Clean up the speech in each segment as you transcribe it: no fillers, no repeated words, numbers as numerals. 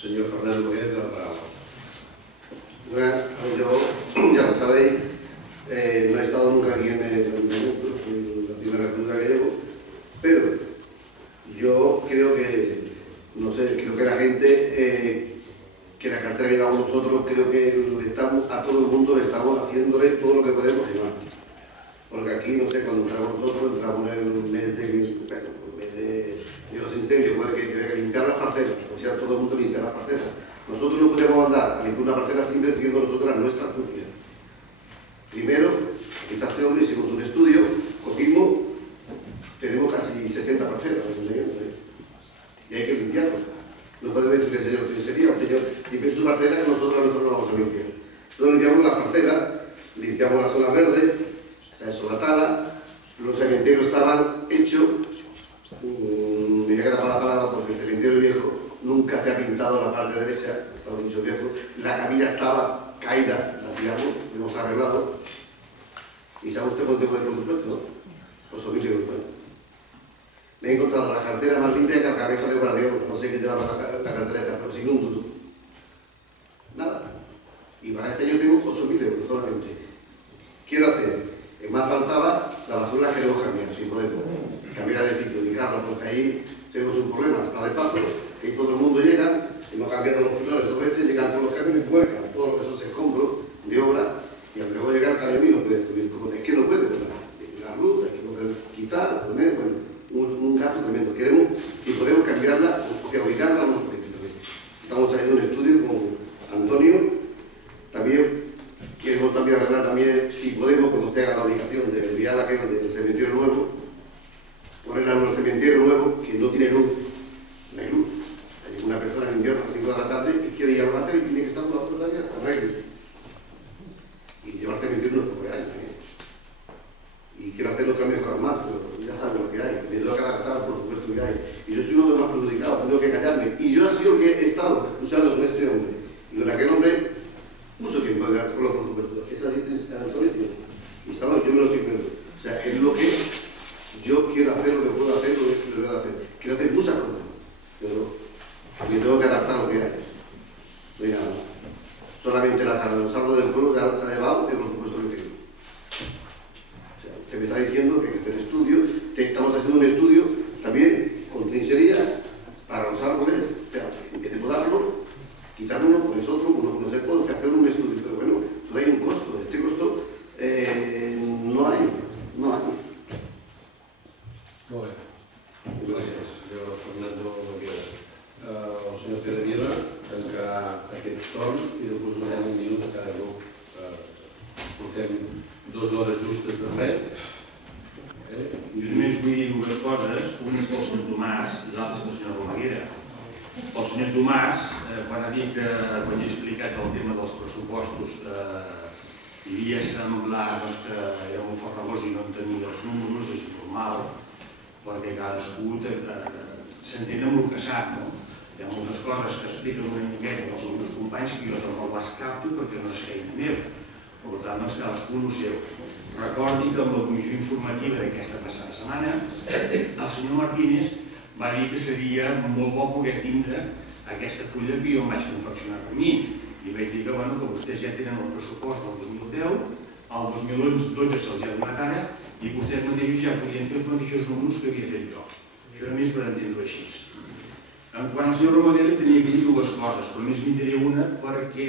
Señor Fernando Moguez, de la palabra. Bueno, yo, ya lo sabéis, no he estado nunca aquí en el Ayuntamiento, es la primera cultura que llevo, pero yo creo que, no sé, creo que la gente, que la cartera que llevamos nosotros, creo que estamos, a todo el mundo le estamos haciéndole todo lo que podemos y más. Porque aquí, no sé, cuando entramos nosotros, entramos en el mes de los incendios, que hay que limpiar las parcelas, o sea, todo el mundo limpia las parcelas. Nosotros no podemos mandar a limpiar una parcela sin invirtiendo nosotros las nuestras funciones. Primero, aquí está este hombre, hicimos un estudio, cogimos, tenemos casi 60 parcelas, y hay que limpiarlas. No podemos decir que el señor sería un señor limpie su parcela y nosotros no vamos a limpiar. Nosotros limpiamos las parcelas, limpiamos la zona verde, se ha hecho la tala, los cementerios estaban hechos, mira que la palabra porque el cementerio viejo nunca se ha pintado la parte derecha, estaba mucho viejo, la camilla estaba caída, la tiramos, la hemos arreglado, y sabe usted cuánto de presupuesto, ¿no? 8.000 euros. Me he encontrado la cartera más limpia que la cabeza de Guardián, no sé qué lleva la cartera esta, pero sin un duro. Nada. Y para este año tengo 8.000 euros solamente. Quiero hacer, más faltaba, la basura que queremos cambiar, si podemos. Cambiar de sitio, ubicarla, porque ahí tenemos un problema, está de paso, que todo el mundo llega, hemos cambiado los flores 2 veces, llegan por los camiones y vuelcan todo lo que eso se compro de obra, y al luego llegar cada camino puede subir, es que no puede, la luz, hay que quitar, poner, bueno, un gasto tremendo. Queremos, si podemos cambiarla, porque ubicarla no también. Estamos haciendo un estudio con Antonio, también queremos también arreglar también, si podemos, cuando se haga la ubicación de enviar aquello del cementerio nuevo, ponerla en un cementerio nuevo que no tiene luz, no hay luz. Hay ninguna persona en invierno a las 5 de la tarde que quiere ir al váter y tiene que estar toda la tarde arreglo. Y llevar cementerio no es porque hay. Y quiero hacer otra mejora más, pero ya saben lo que hay. Me tengo que adaptar, por supuesto que hay. Y yo soy uno de los más perjudicados, tengo que callarme. Y yo he sido el que he estado usando con este hombre. Y con aquel hombre puso que pagar con los presupuestos. Esa gente es Antonio. Y estaba, yo me lo soy perdiendo. O sea, es lo que yo quiero hacer, lo que puedo hacer, lo que puedo hacer. Quiero hacer muchas cosas, pero me tengo que adaptar a lo que hay. No hay nada más. Solamente la cara de los árboles del pueblo que ahora se ha llevado el presupuesto que tengo. O sea, usted me está diciendo que hay que hacer estudios, estamos haciendo un estudio también con trinchería para los árboles, o sea, en vez de podarlo, quitar uno, pones otro, uno no se puede, hacer un estudio, pero bueno, todo hay un costo, este costo no hay. Molt bé. Gràcies, senyor Fernando Moguez. El senyor Pere Vila tancarà aquest torn i després donarem 1 minut a cada grup. Portem 2 hores justes de res. Jo només vull dir 2 coses, una és pel senyor Tomàs i l'altra és pel senyor Romaguera. Pel senyor Tomàs, quan ha dit que quan he explicat el tema dels pressupostos hi havia semblat que era molt farragós i no entenia els números, és normal, perquè cadascú s'entén amb el que sap, no? Hi ha moltes coses que expliquen una miqueta als meus companys que jo tampoc les capto perquè no és feina meva. Per tant, cadascú el seu. Recordi que amb la comissió informativa d'aquesta passada setmana el senyor Martínez va dir que seria molt bo poder tindre aquesta fulla que jo em vaig confeccionar per mi. I vaig dir que vostès ja tenen el pressupost del 2010, el 2012 se'ls ha donat ara, i vostès mateixos ja podien fer els mateixos números que havia fet jo. Això només per entendre-ho així. Quan al senyor Romaguera tenia que dir 2 coses, però només n'hi diré una perquè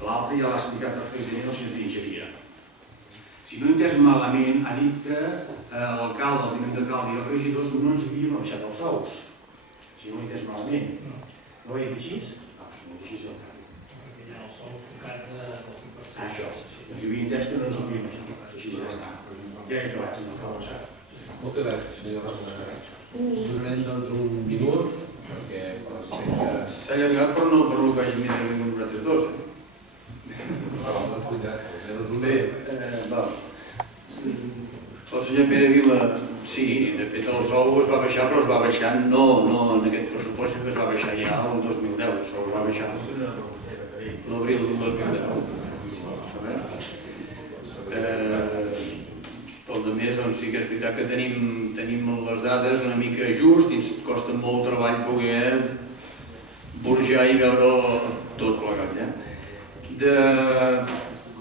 l'altra ja l'ha explicat perfectament el senyor Trinxeria. Si no he entès malament, ha dit que l'alcalde, el tinent d'alcalde i els regidors no ens havien baixat els sous. Si no he entès malament. No ho he dit així? No, si no és així el canvi. Perquè hi ha els sous tocats del 5%. Això. Ens havia entès que no ens havien baixat. Així ja està. Ja he acabat, no fa passar. Moltes gràcies, senyor Romaguera. Donarem doncs 1 minut, perquè per respecte... S'ha allargat però no per el que hagi mirat ningú nosaltres dos. Doncs veritat, 0-1. Bé, el senyor Pere Vila, sí, de fet el sou es va baixar, però es va baixar no en aquest pressupost, sinó que es va baixar ja el 2010, el sou es va baixar l'abril del 2010. Pel de més, doncs sí que és veritat que tenim les dades una mica just i ens costa molt treball poder burjar estudiar i veure tot plegat.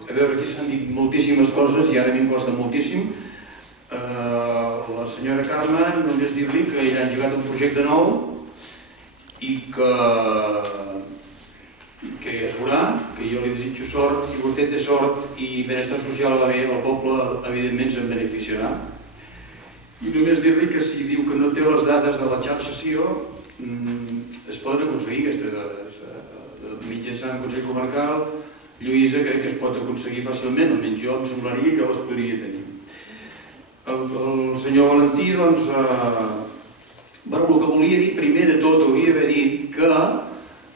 A veure, aquí s'han dit moltíssimes coses i ara a mi em costa moltíssim. La senyora Carme, només dir-li que ella ha engegat un projecte nou i que es veurà, que jo li desitjo sort. Si vostè té sort i benestar social va bé, el poble evidentment se'n beneficiarà. I només dir-li que si diu que no té les dades de la xarxa CIO, es poden aconseguir aquestes dades. Mitjançant el Consell Comarcal, Lluïsa crec que es pot aconseguir fàcilment, almenys jo em semblaria que les podria tenir. El senyor Valentí, doncs, el que volia dir, primer de tot, hauria d'haver dit que,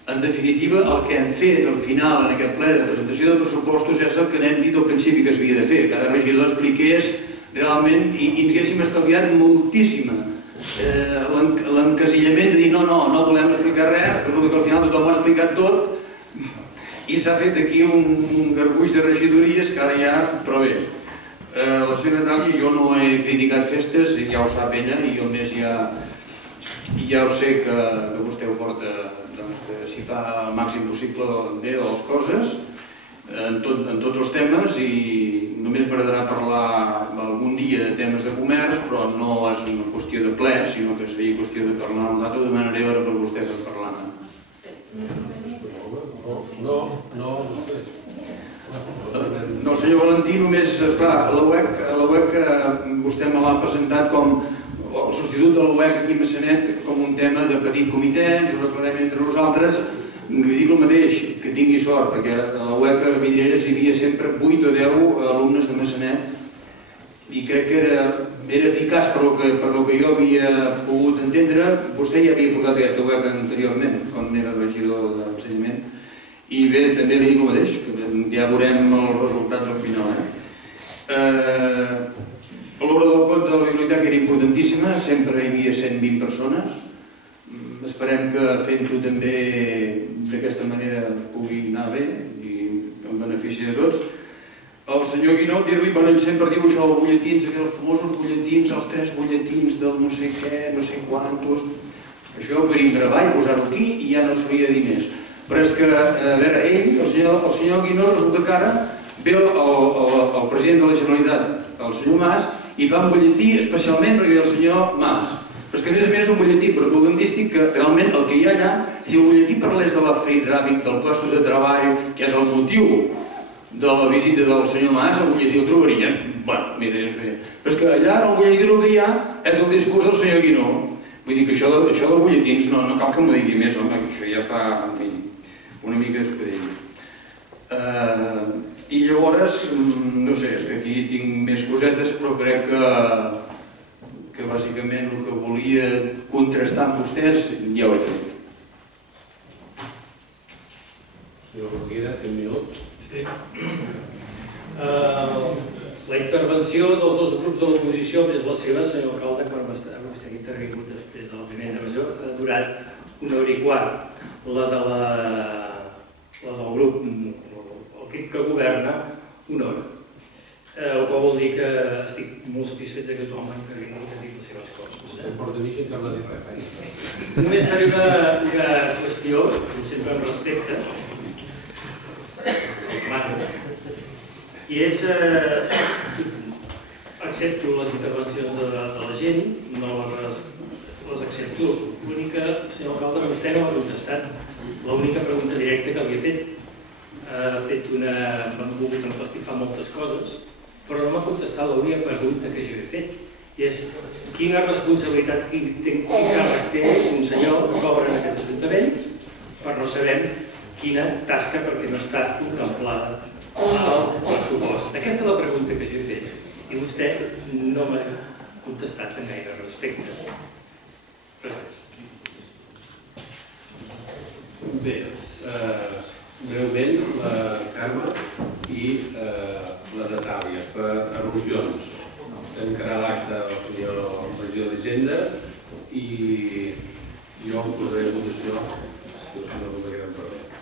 en definitiva, el que hem fet al final en aquest ple de presentació de pressupostos és el que n'hem dit al principi que s'havia de fer. Cada regidor expliqués realment i haguéssim estalviat moltíssima l'encasillament de dir no volem explicar res, resulta que al final tothom ho ha explicat tot i s'ha fet aquí un garbuix de regidories que ara ja, però bé. La senyora Natàlia, jo no he criticat festes, ja ho sap ella, i jo més ja ho sé que vostè ho porta, que s'hi fa el màxim possible bé de les coses, en tots els temes, i només m'agradarà parlar algun dia de temes de comerç, però no és una qüestió de ple, sinó que seria qüestió de parlar amb l'altre, demanaré hora per vostè per parlar-ne. No, senyor Valentí, només, clar, la web que vostè me l'ha presentat com el substitut de la web aquí a Massanet com un tema de petit comitè, ens ho reclamem entre nosaltres, li dic el mateix, que tingui sort, perquè a la web a Vidreres hi havia sempre 8 o 10 alumnes de Massanet i crec que era eficaç per lo que jo havia pogut entendre. Vostè ja havia portat aquesta web anteriorment, quan era regidor d'ensenyament, i bé, també li dic el mateix, que ja veurem els resultats al final. L'obra del pot de la biblioteca era importantíssima, sempre hi havia 120 persones. Esperem que fent-ho també d'aquesta manera pugui anar bé i en benefici de tots. El senyor Guinó, dir-li, ell sempre diu això, els butlletins, els famosos butlletins, els 3 butlletins del no sé què, no sé quantos. Això ho podríem gravar i posar-ho aquí i ja no s'hauria de dir més. Però és que, a veure, ell, el senyor Guinó, resulta que ara ve el president de la Generalitat, el senyor Mas, i fa un butlletí especialment perquè ve el senyor Mas. Però és que a més és un butlletí propagandístic que realment el que hi ha allà, si el butlletí parlés de la feina ràpid, del costos de treball, que és el motiu de la visita del senyor Mas, el butlletí el trobaria. Bueno, mira, però és que allà el butlletí el que hi ha és el discurs del senyor Guinó. Vull dir que això dels butlletins no cal que m'ho digui més, home, que això ja fa una mica d'escudell. I llavors, no sé, és que aquí tinc més cosetes, però crec que bàsicament el que volia contrastar amb vostès ja ho he fet. Senyor Roquera, té un minut. Sí. La intervenció dels dos grups de l'oposició, més la seva, senyor alcalde, quan vostè ha intervingut després de la primera intervenció, ha durat 1 hora i quart. La del grup, el que governa, 1 hora. El qual vol dir que estic molt satisfet que tothom ha intervingut i ha dit les seves coses. Em porta mig encara no dic res. Només faré una qüestió, com sempre amb respecte, i és accepto les intervencions de la gent, no les accepto. L'única, senyor alcalde, que vostè no m'ha contestat. L'única pregunta directa que li he fet. M'han volgut empastifar moltes coses, però no m'ha contestat l'única pregunta que jo he fet. I és, quina responsabilitat, quin càrrec té un senyor que cobra en aquest ajuntament per no saber quina tasca perquè no està contemplada al pressupost. Aquesta és la pregunta que jo he fet i vostè no m'ha contestat en gaire respecte. Bé, breument, la Carme i la Natàlia, per al·lusions. Tancarà l'acte el senyor regidor d'Hisenda i jo ho posaré a votació si el senyor Roquera em permet.